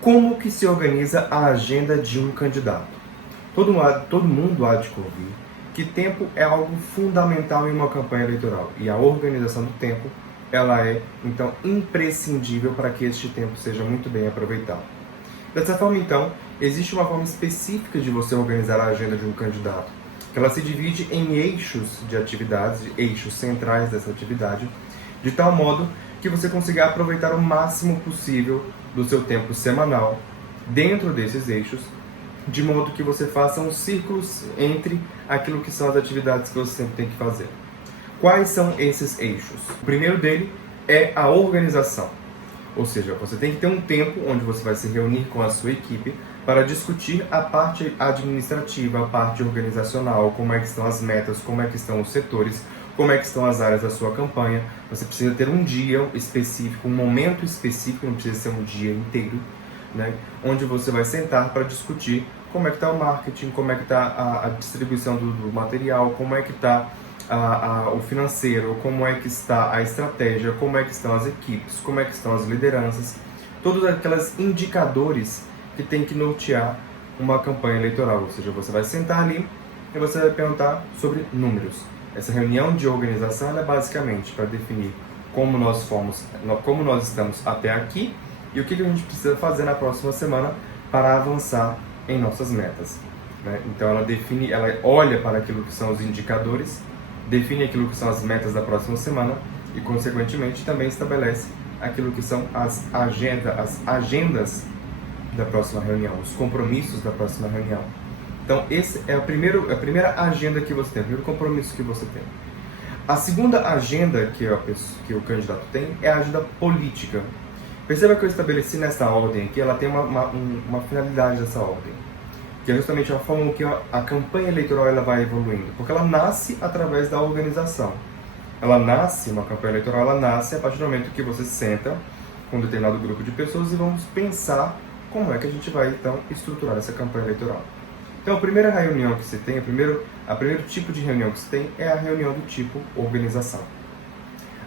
Como que se organiza a agenda de um candidato? Todo mundo há de convir que tempo é algo fundamental em uma campanha eleitoral e a organização do tempo ela é, então, imprescindível para que este tempo seja muito bem aproveitado. Dessa forma, então, existe uma forma específica de você organizar a agenda de um candidato, que ela se divide em eixos de atividades, eixos centrais dessa atividade, de tal modo que você consiga aproveitar o máximo possível do seu tempo semanal dentro desses eixos, de modo que você faça uns círculos entre aquilo que são as atividades que você sempre tem que fazer. Quais são esses eixos? O primeiro dele é a organização. Ou seja, você tem que ter um tempo onde você vai se reunir com a sua equipe para discutir a parte administrativa, a parte organizacional, como é que estão as metas, como é que estão os setores, como é que estão as áreas da sua campanha. Você precisa ter um dia específico, um momento específico, não precisa ser um dia inteiro, né, onde você vai sentar para discutir como é que está o marketing, como é que está a distribuição do material, como é que está o financeiro, como é que está a estratégia, como é que estão as equipes, como é que estão as lideranças, todos aqueles indicadores que tem que nortear uma campanha eleitoral. Ou seja, você vai sentar ali e você vai perguntar sobre números. Essa reunião de organização é basicamente para definir como nós estamos até aqui e o que a gente precisa fazer na próxima semana para avançar em nossas metas, né? Então ela olha para aquilo que são os indicadores, define aquilo que são as metas da próxima semana e, consequentemente, também estabelece aquilo que são as agendas da próxima reunião, os compromissos da próxima reunião. Então, esse é a primeira agenda que você tem, o primeiro compromisso que você tem. A segunda agenda que o candidato tem é a agenda política. Perceba que eu estabeleci nessa ordem aqui, ela tem uma finalidade dessa ordem, que é justamente a forma que a campanha eleitoral ela vai evoluindo, porque ela nasce através da organização. Uma campanha eleitoral, ela nasce a partir do momento que você senta com um determinado grupo de pessoas e vamos pensar como é que a gente vai, então, estruturar essa campanha eleitoral. Então, a primeira reunião que você tem, o primeiro tipo de reunião que você tem é a reunião do tipo organização.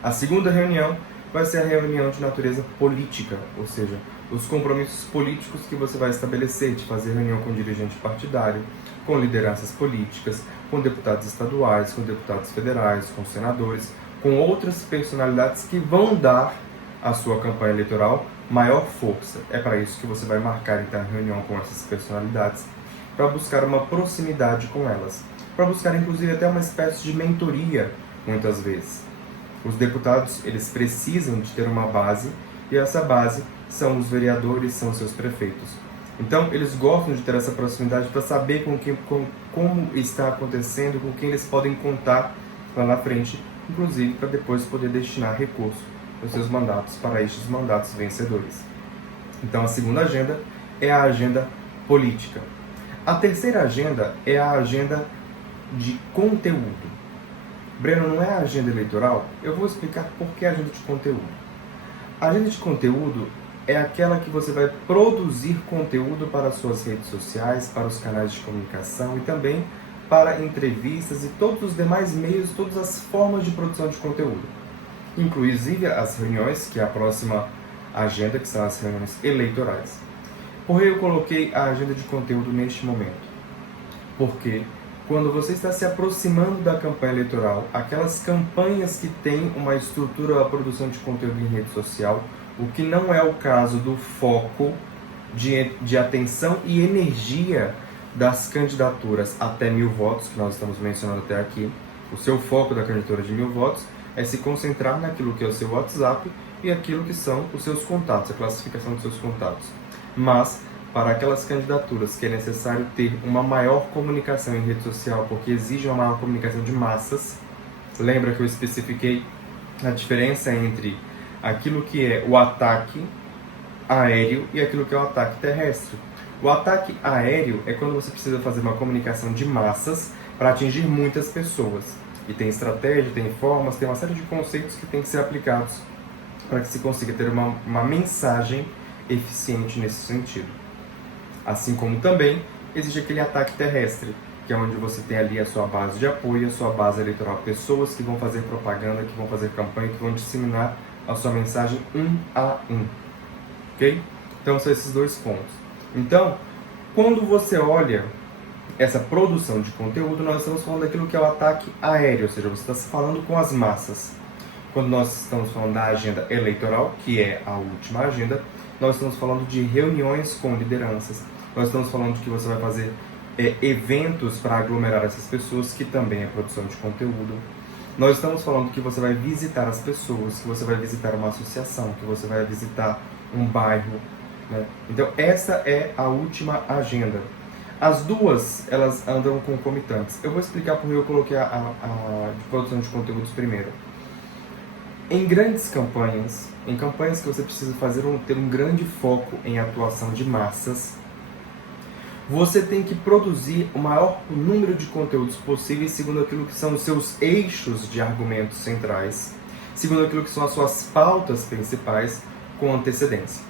A segunda reunião vai ser a reunião de natureza política, ou seja, os compromissos políticos que você vai estabelecer, de fazer reunião com dirigente partidário, com lideranças políticas, com deputados estaduais, com deputados federais, com senadores, com outras personalidades que vão dar à sua campanha eleitoral maior força. É para isso que você vai marcar então a reunião com essas personalidades, para buscar uma proximidade com elas, para buscar inclusive até uma espécie de mentoria, muitas vezes. Os deputados, eles precisam de ter uma base, e essa base são os vereadores, são os seus prefeitos. Então, eles gostam de ter essa proximidade para saber como está acontecendo, com quem eles podem contar lá na frente, inclusive para depois poder destinar recursos dos seus mandatos para estes mandatos vencedores. Então, a segunda agenda é a agenda política. A terceira agenda é a agenda de conteúdo. Breno, não é a agenda eleitoral? Eu vou explicar por que a agenda de conteúdo. A agenda de conteúdo é aquela que você vai produzir conteúdo para as suas redes sociais, para os canais de comunicação e também para entrevistas e todos os demais meios, todas as formas de produção de conteúdo. Inclusive as reuniões, que é a próxima agenda, que são as reuniões eleitorais. Por que eu coloquei a agenda de conteúdo neste momento? Porque quando você está se aproximando da campanha eleitoral, aquelas campanhas que têm uma estrutura da produção de conteúdo em rede social, o que não é o caso do foco de atenção e energia das candidaturas até 1.000 votos, que nós estamos mencionando até aqui. O seu foco da candidatura de 1.000 votos é se concentrar naquilo que é o seu WhatsApp e aquilo que são os seus contatos, a classificação dos seus contatos. Mas, para aquelas candidaturas que é necessário ter uma maior comunicação em rede social, porque exige uma maior comunicação de massas, lembra que eu especifiquei a diferença entre aquilo que é o ataque aéreo e aquilo que é o ataque terrestre. O ataque aéreo é quando você precisa fazer uma comunicação de massas para atingir muitas pessoas. E tem estratégia, tem formas, tem uma série de conceitos que tem que ser aplicados para que se consiga ter uma mensagem eficiente nesse sentido. Assim como também existe aquele ataque terrestre, que é onde você tem ali a sua base de apoio, a sua base eleitoral, pessoas que vão fazer propaganda, que vão fazer campanha, que vão disseminar a sua mensagem um a um. Ok? Então são esses dois pontos. Então, quando você olha essa produção de conteúdo, nós estamos falando daquilo que é o ataque aéreo, ou seja, você está falando com as massas. Quando nós estamos falando da agenda eleitoral, que é a última agenda, nós estamos falando de reuniões com lideranças, nós estamos falando de que você vai fazer eventos para aglomerar essas pessoas, que também é produção de conteúdo. Nós estamos falando que você vai visitar as pessoas, que você vai visitar uma associação, que você vai visitar um bairro, né? Então, essa é a última agenda. As duas, elas andam concomitantes. Eu vou explicar porque eu coloquei a de produção de conteúdos primeiro. Em grandes campanhas, em campanhas que você precisa ter um grande foco em atuação de massas, você tem que produzir o maior número de conteúdos possíveis segundo aquilo que são os seus eixos de argumentos centrais, segundo aquilo que são as suas pautas principais, com antecedência.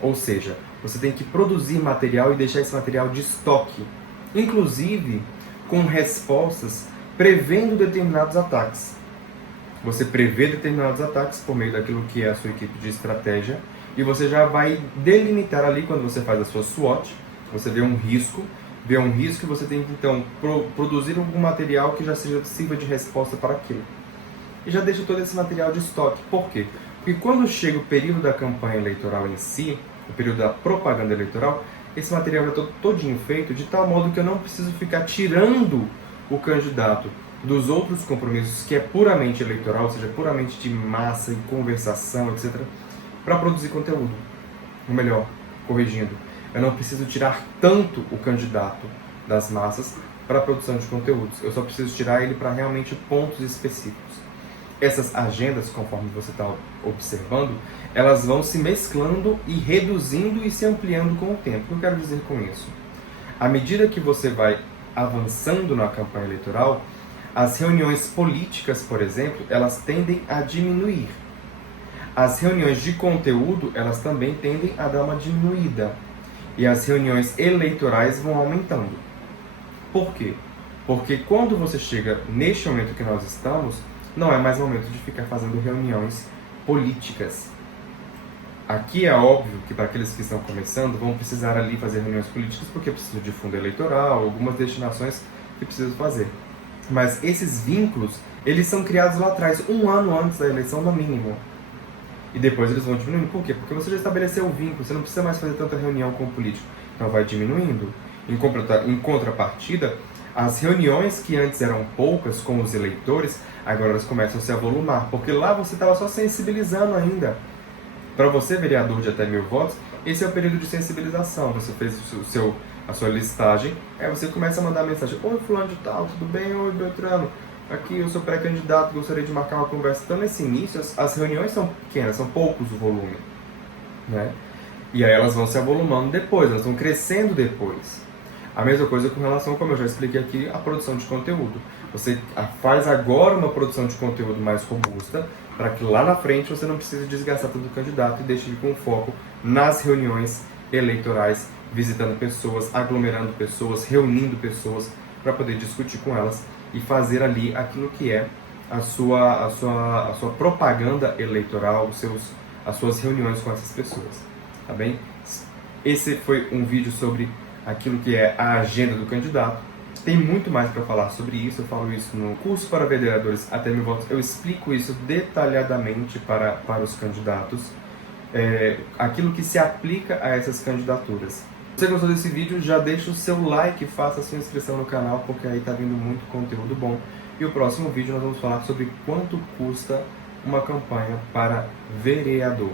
Ou seja, você tem que produzir material e deixar esse material de estoque, inclusive com respostas prevendo determinados ataques. Você prevê determinados ataques por meio daquilo que é a sua equipe de estratégia e você já vai delimitar ali, quando você faz a sua SWOT, você vê um risco e você tem que então produzir algum material que já sirva de resposta para aquilo. E já deixa todo esse material de estoque. Por quê? Porque quando chega o período da campanha eleitoral em si, o período da propaganda eleitoral, esse material é todinho feito de tal modo que eu não preciso ficar tirando o candidato dos outros compromissos que é puramente eleitoral, ou seja, puramente de massa e conversação, etc., para produzir conteúdo. Ou melhor, corrigindo, eu não preciso tirar tanto o candidato das massas para a produção de conteúdos. Eu só preciso tirar ele para realmente pontos específicos. Essas agendas, conforme você está observando, elas vão se mesclando e reduzindo e se ampliando com o tempo. O que eu quero dizer com isso? À medida que você vai avançando na campanha eleitoral, as reuniões políticas, por exemplo, elas tendem a diminuir. As reuniões de conteúdo, elas também tendem a dar uma diminuída. E as reuniões eleitorais vão aumentando. Por quê? Porque quando você chega neste momento que nós estamos, não é mais momento de ficar fazendo reuniões políticas. Aqui é óbvio que para aqueles que estão começando, vão precisar ali fazer reuniões políticas porque precisam de fundo eleitoral, algumas destinações que precisam fazer. Mas esses vínculos, eles são criados lá atrás, um ano antes da eleição no mínimo. E depois eles vão diminuindo. Por quê? Porque você já estabeleceu o vínculo, você não precisa mais fazer tanta reunião com o político. Então vai diminuindo. Em contrapartida, as reuniões que antes eram poucas com os eleitores, agora elas começam a se avolumar. Porque lá você estava só sensibilizando ainda. Para você, vereador de até 1000 votos, esse é o período de sensibilização. Você fez a sua listagem, aí você começa a mandar mensagem. Oi, fulano de tal, tudo bem? Oi, Beltrano. Aqui eu sou pré-candidato, gostaria de marcar uma conversa. Então, nesse início, as reuniões são pequenas, são poucos o volume, né? E aí elas vão se avolumando depois, elas vão crescendo depois. A mesma coisa com relação, como eu já expliquei aqui, à produção de conteúdo. Você faz agora uma produção de conteúdo mais robusta, para que lá na frente você não precise desgastar todo o candidato e deixe ele com foco nas reuniões eleitorais, visitando pessoas, aglomerando pessoas, reunindo pessoas, para poder discutir com elas e fazer ali aquilo que é a sua propaganda eleitoral, as suas reuniões com essas pessoas, tá bem? Esse foi um vídeo sobre aquilo que é a agenda do candidato. Tem muito mais para falar sobre isso, eu falo isso no curso para vereadores até 1000 votos, eu explico isso detalhadamente para os candidatos, aquilo que se aplica a essas candidaturas. Se você gostou desse vídeo, já deixa o seu like e faça a sua inscrição no canal, porque aí está vindo muito conteúdo bom. E o próximo vídeo nós vamos falar sobre quanto custa uma campanha para vereador.